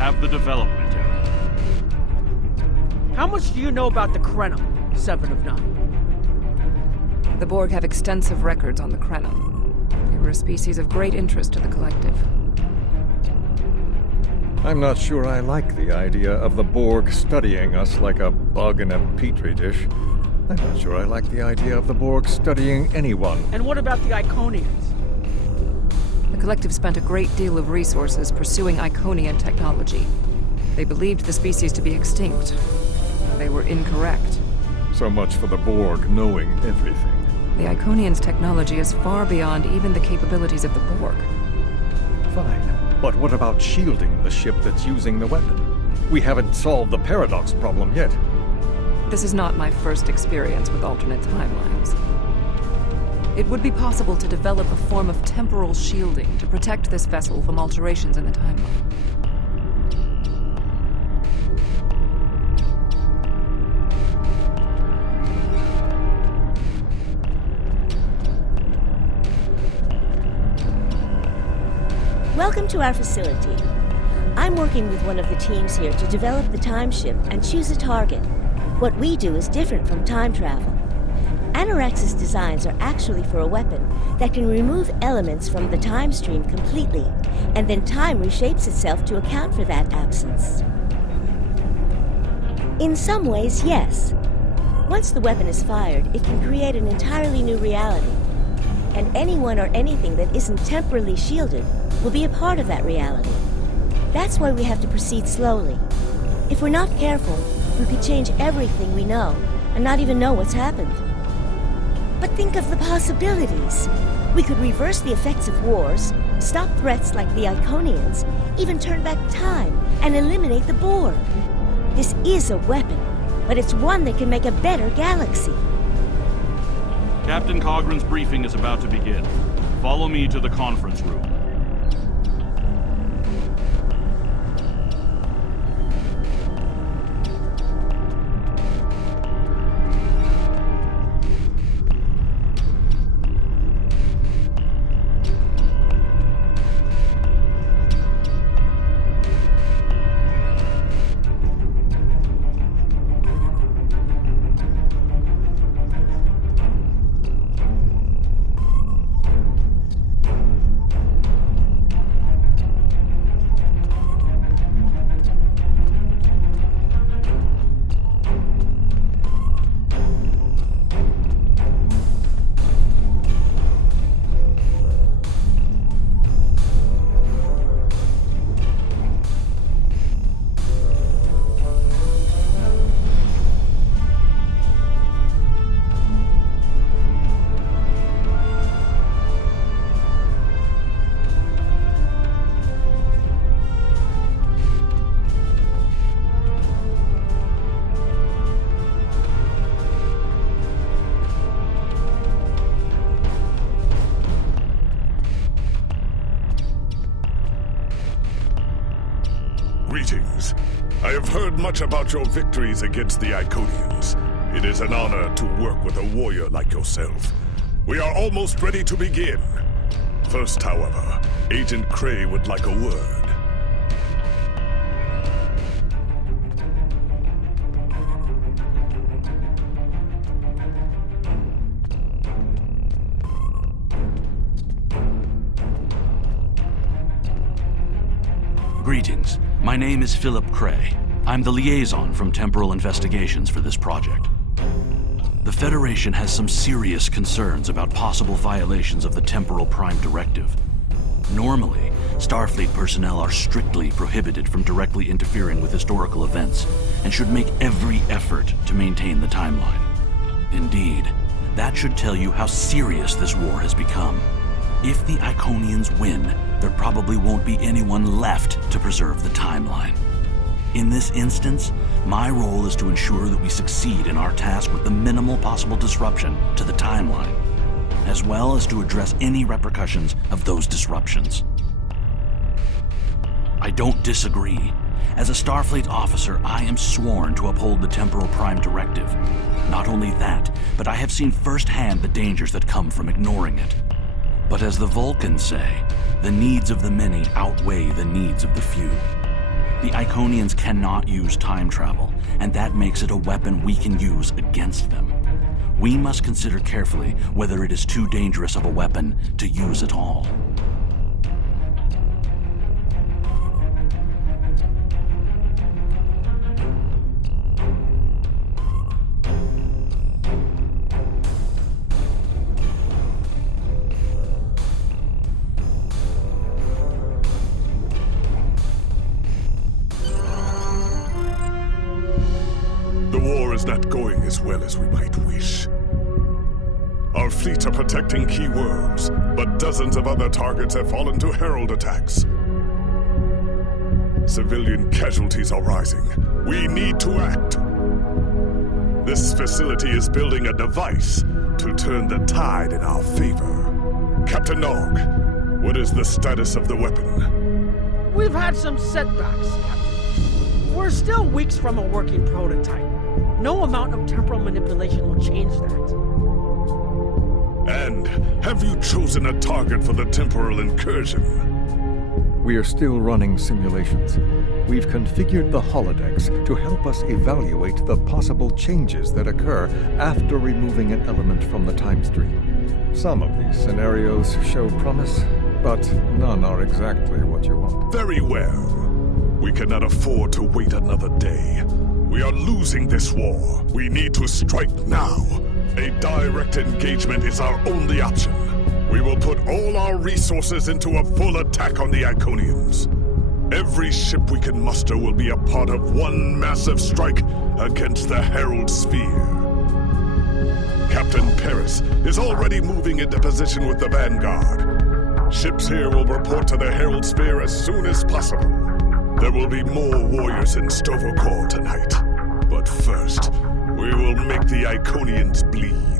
have the development error. How much do you know about the Krenim, 7 of 9? The Borg have extensive records on the Krenim. They were a species of great interest to the Collective. I'm not sure I like the idea of the Borg studying us like a bug in a petri dish. I'm not sure I like the idea of the Borg studying anyone. And what about the Iconians? The Collective spent a great deal of resources pursuing Iconian technology. They believed the species to be extinct. They were incorrect. So much for the Borg knowing everything. The Iconians' technology is far beyond even the capabilities of the Borg. Fine. But what about shielding the ship that's using the weapon? We haven't solved the paradox problem yet. This is not my first experience with alternate timelines. It would be possible to develop a form of temporal shielding to protect this vessel from alterations in the timeline. Welcome to our facility. I'm working with one of the teams here to develop the time ship and choose a target. What we do is different from time travel. Anorax's designs are actually for a weapon that can remove elements from the time stream completely, and then time reshapes itself to account for that absence. In some ways, yes. Once the weapon is fired, it can create an entirely new reality. And anyone or anything that isn't temporally shielded will be a part of that reality. That's why we have to proceed slowly. If we're not careful, we could change everything we know and not even know what's happened. But think of the possibilities. We could reverse the effects of wars, stop threats like the Iconians, even turn back time and eliminate the Borg. This is a weapon, but it's one that can make a better galaxy. Captain Cogran's briefing is about to begin. Follow me to the conference room. Greetings. I have heard much about your victories against the Iconians. It is an honor to work with a warrior like yourself. We are almost ready to begin. First, however, Agent Cray would like a word. Greetings. My name is Philip Cray. I'm the liaison from Temporal Investigations for this project. The Federation has some serious concerns about possible violations of the Temporal Prime Directive. Normally, Starfleet personnel are strictly prohibited from directly interfering with historical events and should make every effort to maintain the timeline. Indeed, that should tell you how serious this war has become. If the Iconians win, there probably won't be anyone left to preserve the timeline. In this instance, my role is to ensure that we succeed in our task with the minimal possible disruption to the timeline, as well as to address any repercussions of those disruptions. I don't disagree. As a Starfleet officer, I am sworn to uphold the Temporal Prime Directive. Not only that, but I have seen firsthand the dangers that come from ignoring it. But as the Vulcans say, the needs of the many outweigh the needs of the few. The Iconians cannot use time travel, and that makes it a weapon we can use against them. We must consider carefully whether it is too dangerous of a weapon to use at all. The war is not going as well as we might wish. Our fleets are protecting key worlds, but dozens of other targets have fallen to Herald attacks. Civilian casualties are rising. We need to act. This facility is building a device to turn the tide in our favor. Captain Nog, what is the status of the weapon? We've had some setbacks, Captain. We're still weeks from a working prototype. No amount of temporal manipulation will change that. And have you chosen a target for the temporal incursion? We are still running simulations. We've configured the holodecks to help us evaluate the possible changes that occur after removing an element from the time stream. Some of these scenarios show promise, but none are exactly what you want. Very well. We cannot afford to wait another day. We are losing this war. We need to strike now. A direct engagement is our only option. We will put all our resources into a full attack on the Iconians. Every ship we can muster will be a part of one massive strike against the Herald Sphere. Captain Paris is already moving into position with the Vanguard. Ships here will report to the Herald Sphere as soon as possible. There will be more warriors in Sto-vo-kor tonight. But first, we will make the Iconians bleed.